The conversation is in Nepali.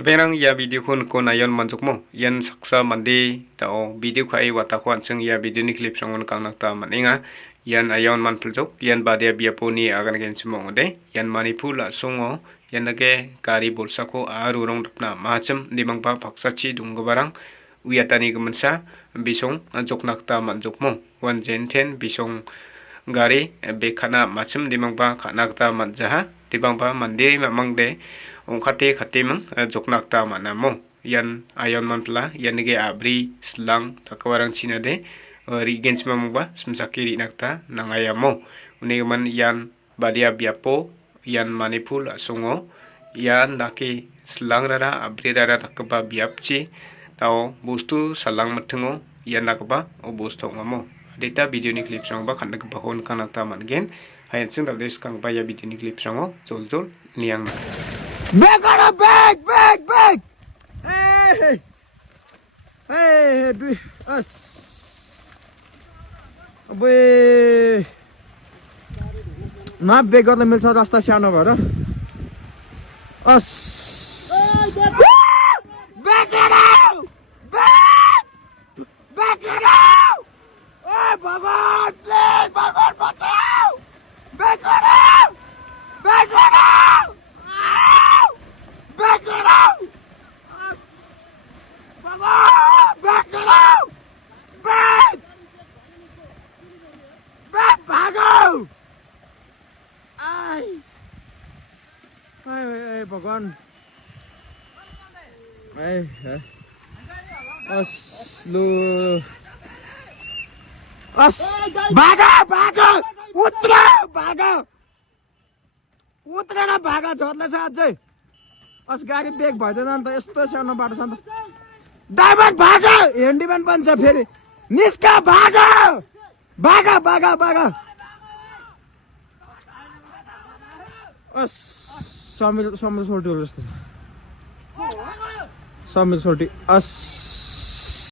Berang ya video kun ko na yon manjuk mo yan saksa mandi tao video kai wata ko anseng ya video ni clip songon kang nakta maninga yan ayon man puljok yan badia biaponi agan gen simong de yan manipula songo yan nage kari bolsa ko arurong dapna macem dimang pa paksachi dunggo barang uyatani gemensa bisong anjuk nakta manjuk mo wan jenten bisong gari bekana macem dimang pa kanakta manjaha dimang pa mandi mamang de ongkate khate mang joknak ta manamo yan ayon manpla yan ge abri slang takwarang china de rigens mamba smsakiri nakta nangayamo uniman yan badia biapo yan manipul songo yan daki slang rara abri rara takba biapchi tao bustu salang mathengo yan nakba o bustu mamo data video ni clip song ba khandak bahon kanata mangen hayan sing daldes kang ba ya video ni clip songo jol jol niang Back on a back! Hey! Hey, us. अबे ना बेग गर्न मिल्छ रास्ता सानो भएर अस ब्याक ओ भगवान प्लिज भगवान बचाऊ back Back it out! Back it out! Back! Bago! Ay! Ay, Bagon. Ay, Aslu. Bago! Utra na baga झोट्ला छ अझै अस गाडी ब्रेक भइदैन नि त यस्तो सानो बाटो छ नि त ड्राइभर भागा ह्यान्डीम्यान पनि छ फेरि निस्का भागा अस समिल सोल्टी जस्तो छ समिल सोल्टी अस